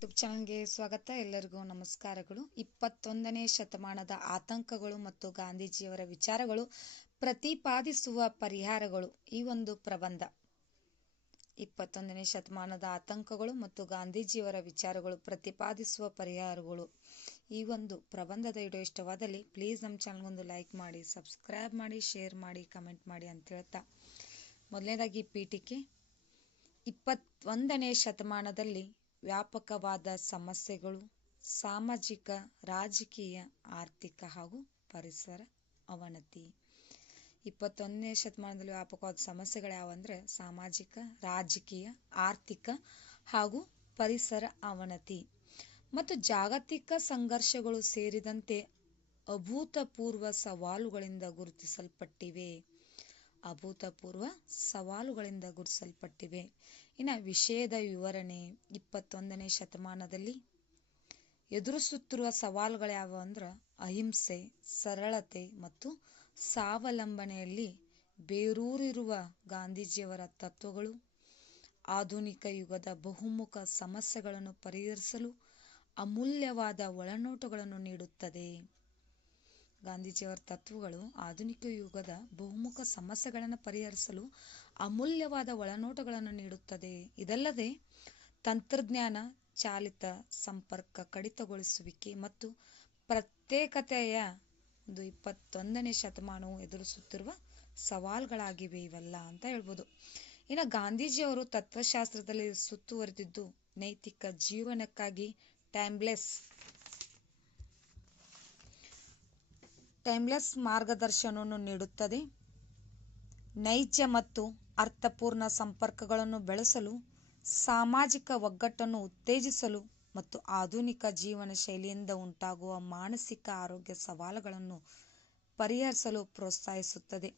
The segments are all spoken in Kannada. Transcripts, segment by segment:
ಯೂಟ್ಯೂಬ್ ಚಾನಲ್ಗೆ ಸ್ವಾಗತ. ಎಲ್ಲರಿಗೂ ನಮಸ್ಕಾರಗಳು. ಇಪ್ಪತ್ತೊಂದನೇ ಶತಮಾನದ ಆತಂಕಗಳು ಮತ್ತು ಗಾಂಧೀಜಿಯವರ ವಿಚಾರಗಳು ಪ್ರತಿಪಾದಿಸುವ ಪರಿಹಾರಗಳು. ಈ ಒಂದು ಪ್ರಬಂಧ. ಇಪ್ಪತ್ತೊಂದನೇ ಶತಮಾನದ ಆತಂಕಗಳು ಮತ್ತು ಗಾಂಧೀಜಿಯವರ ವಿಚಾರಗಳು ಪ್ರತಿಪಾದಿಸುವ ಪರಿಹಾರಗಳು. ಈ ಒಂದು ಪ್ರಬಂಧದ ವಿಡಿಯೋ ಇಷ್ಟವಾದಲ್ಲಿ ಪ್ಲೀಸ್ ನಮ್ಮ ಚಾನಲ್ಗೊಂದು ಲೈಕ್ ಮಾಡಿ, ಸಬ್ಸ್ಕ್ರೈಬ್ ಮಾಡಿ, ಶೇರ್ ಮಾಡಿ, ಕಮೆಂಟ್ ಮಾಡಿ ಅಂತ ಹೇಳ್ತಾ. ಮೊದಲನೇದಾಗಿ ಪೀಠಿಕೆ. ಇಪ್ಪತ್ತೊಂದನೇ ಶತಮಾನದಲ್ಲಿ ವ್ಯಾಪಕವಾದ ಸಮಸ್ಯೆಗಳು, ಸಾಮಾಜಿಕ, ರಾಜಕೀಯ, ಆರ್ಥಿಕ ಹಾಗೂ ಪರಿಸರ ಅವನತಿ. ಇಪ್ಪತ್ತೊಂದನೇ ಶತಮಾನದಲ್ಲಿ ವ್ಯಾಪಕವಾದ ಸಮಸ್ಯೆಗಳು ಯಾವಂದರೆ ಸಾಮಾಜಿಕ, ರಾಜಕೀಯ, ಆರ್ಥಿಕ ಹಾಗೂ ಪರಿಸರ ಅವನತಿ. ಮತ್ತು ಜಾಗತಿಕ ಸಂಘರ್ಷಗಳು ಸೇರಿದಂತೆ ಅಭೂತಪೂರ್ವ ಸವಾಲುಗಳಿಂದ ಗುರುತಿಸಲ್ಪಟ್ಟಿವೆ. ಅಭೂತಪೂರ್ವ ಸವಾಲುಗಳಿಂದ ಗುರುತಿಸಲ್ಪಟ್ಟಿವೆ. ಇನ್ನು ವಿಷಯದ ವಿವರಣೆ ಇಪ್ಪತ್ತೊಂದನೇ ಶತಮಾನದಲ್ಲಿ. ಎದುರಿಸುತ್ತಿರುವ ಸವಾಲುಗಳು ಯಾವುವು ಅಂದ್ರೆ ಅಹಿಂಸೆ, ಸರಳತೆ ಮತ್ತು ಸ್ವಾವಲಂಬನೆಯಲ್ಲಿ ಬೇರೂರಿರುವ ಗಾಂಧೀಜಿಯವರ ತತ್ವಗಳು, ಆಧುನಿಕ ಯುಗದ ಬಹುಮುಖ ಸಮಸ್ಯೆಗಳನ್ನು ಪರಿಹರಿಸಲು ಅಮೂಲ್ಯವಾದ ಒಳನೋಟಗಳನ್ನು ನೀಡುತ್ತದೆ. ಗಾಂಧೀಜಿಯವರ ತತ್ವಗಳು ಆಧುನಿಕ ಯುಗದ ಬಹುಮುಖ ಸಮಸ್ಯೆಗಳನ್ನು ಪರಿಹರಿಸಲು ಅಮೂಲ್ಯವಾದ ಒಳನೋಟಗಳನ್ನು ನೀಡುತ್ತದೆ. ಇದಲ್ಲದೆ ತಂತ್ರಜ್ಞಾನ ಚಾಲಿತ ಸಂಪರ್ಕ ಕಡಿತಗೊಳಿಸುವಿಕೆ ಮತ್ತು ಪ್ರತ್ಯೇಕತೆಯ ಒಂದು ಇಪ್ಪತ್ತೊಂದನೇ ಶತಮಾನವು ಎದುರಿಸುತ್ತಿರುವ ಸವಾಲುಗಳಾಗಿವೆ ಇವೆಲ್ಲ ಅಂತ ಹೇಳ್ಬೋದು. ಇನ್ನು ಗಾಂಧೀಜಿಯವರು ತತ್ವಶಾಸ್ತ್ರದಲ್ಲಿ ಸುತ್ತುವರೆದಿದ್ದು ನೈತಿಕ ಜೀವನಕ್ಕಾಗಿ ಟೈಮ್ಲೆಸ್ ಟೈಮ್ಲೆಸ್ ಮಾರ್ಗದರ್ಶನವನ್ನು ನೀಡುತ್ತದೆ. ನೈಜ ಮತ್ತು ಅರ್ಥಪೂರ್ಣ ಸಂಪರ್ಕಗಳನ್ನು ಬೆಳೆಸಲು, ಸಾಮಾಜಿಕ ಒಗ್ಗಟ್ಟನ್ನು ಉತ್ತೇಜಿಸಲು ಮತ್ತು ಆಧುನಿಕ ಜೀವನ ಶೈಲಿಯಿಂದ ಉಂಟಾಗುವ ಮಾನಸಿಕ ಆರೋಗ್ಯ ಸವಾಲುಗಳನ್ನು ಪರಿಹರಿಸಲು ಪ್ರೋತ್ಸಾಹಿಸುತ್ತದೆ.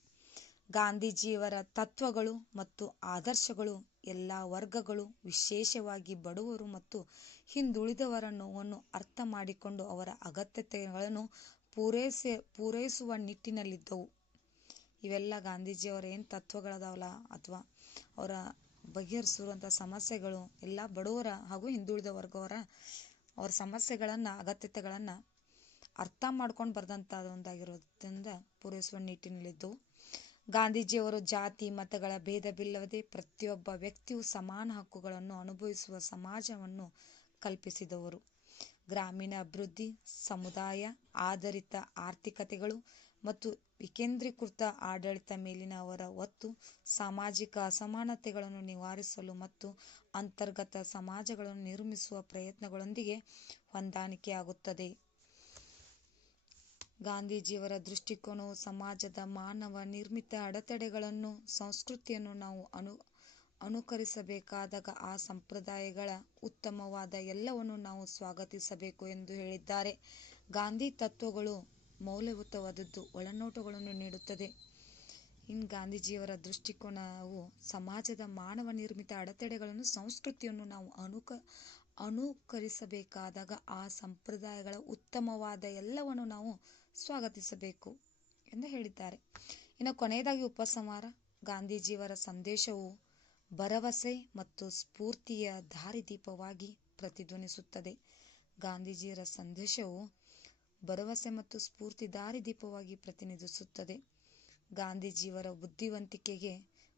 ಗಾಂಧೀಜಿಯವರ ತತ್ವಗಳು ಮತ್ತು ಆದರ್ಶಗಳು ಎಲ್ಲ ವರ್ಗಗಳು ವಿಶೇಷವಾಗಿ ಬಡವರು ಮತ್ತು ಹಿಂದುಳಿದವರ ನೋವನ್ನು ಅರ್ಥ ಮಾಡಿಕೊಂಡು ಅವರ ಅಗತ್ಯತೆಗಳನ್ನು ಪೂರೈಸಿ, ಪೂರೈಸುವ ನಿಟ್ಟಿನಲ್ಲಿದ್ದವು. ಇವೆಲ್ಲ ಗಾಂಧೀಜಿಯವರ ಏನು ತತ್ವಗಳದಾವಲ್ಲ ಅಥವಾ ಅವರ ಬಗೆಹರಿಸಿರುವಂಥ ಸಮಸ್ಯೆಗಳು ಎಲ್ಲ ಬಡವರ ಹಾಗೂ ಹಿಂದುಳಿದ ವರ್ಗವರ, ಅವ್ರ ಸಮಸ್ಯೆಗಳನ್ನು, ಅಗತ್ಯತೆಗಳನ್ನು ಅರ್ಥ ಮಾಡ್ಕೊಂಡು ಬರೆದಂಥ ಒಂದಾಗಿರೋದ್ರಿಂದ ಪೂರೈಸುವ ನಿಟ್ಟಿನಲ್ಲಿದ್ದವು. ಗಾಂಧೀಜಿಯವರು ಜಾತಿ, ಮತಗಳ ಭೇದವಿಲ್ಲದೆ ಪ್ರತಿಯೊಬ್ಬ ವ್ಯಕ್ತಿಯು ಸಮಾನ ಹಕ್ಕುಗಳನ್ನು ಅನುಭವಿಸುವ ಸಮಾಜವನ್ನು ಕಲ್ಪಿಸಿದವರು. ಗ್ರಾಮೀಣ ಅಭಿವೃದ್ಧಿ ಸಮುದಾಯ, ಆಧಾರಿತ ಆರ್ಥಿಕತೆಗಳು ಮತ್ತು ವಿಕೇಂದ್ರೀಕೃತ ಆಡಳಿತ ಮೇಲಿನ ಅವರ ಒತ್ತು, ಸಾಮಾಜಿಕ ಅಸಮಾನತೆಗಳನ್ನು ನಿವಾರಿಸಲು ಮತ್ತು ಅಂತರ್ಗತ ಸಮಾಜಗಳನ್ನು ನಿರ್ಮಿಸುವ ಪ್ರಯತ್ನಗಳೊಂದಿಗೆ ಹೊಂದಾಣಿಕೆಯಾಗುತ್ತದೆ. ಗಾಂಧೀಜಿಯವರ ದೃಷ್ಟಿಕೋನವು ಸಮಾಜದ ಮಾನವ ನಿರ್ಮಿತ ಅಡೆತಡೆಗಳನ್ನು, ಸಂಸ್ಕೃತಿಯನ್ನು ನಾವು ಅನು ಅನುಕರಿಸಬೇಕಾದಾಗ ಆ ಸಂಪ್ರದಾಯಗಳ ಉತ್ತಮವಾದ ಎಲ್ಲವನ್ನು ನಾವು ಸ್ವಾಗತಿಸಬೇಕು ಎಂದು ಹೇಳಿದ್ದಾರೆ. ಗಾಂಧಿ ತತ್ವಗಳು ಮೌಲ್ಯಯುತವಾದದ್ದು, ಒಳನೋಟಗಳನ್ನು ನೀಡುತ್ತದೆ. ಇನ್ನು ಗಾಂಧೀಜಿಯವರ ದೃಷ್ಟಿಕೋನವು ಸಮಾಜದ ಮಾನವ ನಿರ್ಮಿತ ಅಡೆತಡೆಗಳನ್ನು, ಸಂಸ್ಕೃತಿಯನ್ನು ನಾವು ಅನುಕ, ಅನುಕರಿಸಬೇಕಾದಾಗ ಆ ಸಂಪ್ರದಾಯಗಳ ಉತ್ತಮವಾದ ಎಲ್ಲವನ್ನು ನಾವು ಸ್ವಾಗತಿಸಬೇಕು ಎಂದು ಹೇಳಿದ್ದಾರೆ. ಇನ್ನು ಕೊನೆಯದಾಗಿ ಉಪಸಂಹಾರ. ಗಾಂಧೀಜಿಯವರ ಸಂದೇಶವು ಭರವಸೆ ಮತ್ತು ಸ್ಫೂರ್ತಿಯ ದಾರಿದೀಪವಾಗಿ ಪ್ರತಿಧ್ವನಿಸುತ್ತದೆ. ಗಾಂಧೀಜಿಯರ ಸಂದೇಶವು ಭರವಸೆ ಮತ್ತು ಸ್ಫೂರ್ತಿ ದಾರಿದೀಪವಾಗಿ ಪ್ರತಿನಿಧಿಸುತ್ತದೆ. ಗಾಂಧೀಜಿಯವರ ಬುದ್ಧಿವಂತಿಕೆಗೆ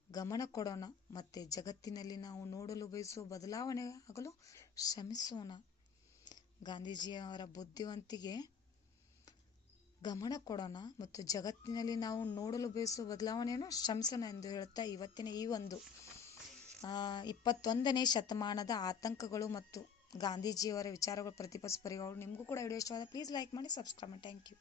ಗಮನ ಕೊಡೋಣ, ಮತ್ತು ಜಗತ್ತಿನಲ್ಲಿ ನಾವು ನೋಡಲು ಬಯಸುವ ಬದಲಾವಣೆ ಆಗಲು ಶ್ರಮಿಸೋಣ. ಗಾಂಧೀಜಿಯವರ ಬುದ್ಧಿವಂತಿಕೆಗೆ ಗಮನ ಕೊಡೋಣ ಮತ್ತು ಜಗತ್ತಿನಲ್ಲಿ ನಾವು ನೋಡಲು ಬಯಸುವ ಬದಲಾವಣೆಯನ್ನು ಶ್ರಮಿಸೋಣ ಎಂದು ಹೇಳುತ್ತಾ ಇವತ್ತಿನ ಈ ಒಂದು ಇಪ್ಪತ್ತೊಂದನೇ ಶತಮಾನದ ಆತಂಕಗಳು ಮತ್ತು ಗಾಂಧೀಜಿಯವರ ವಿಚಾರಗಳು ಪ್ರತಿಪಾದಿಸುವ ಪರಿಗಳು ನಿಮಗೂ ಕೂಡ ವಿಡಿಯೋ ಇಷ್ಟವಾದರೆ ಪ್ಲೀಸ್ ಲೈಕ್ ಮಾಡಿ ಸಬ್ಸ್ಕ್ರೈಬ್ ಮಾಡಿ. Thank you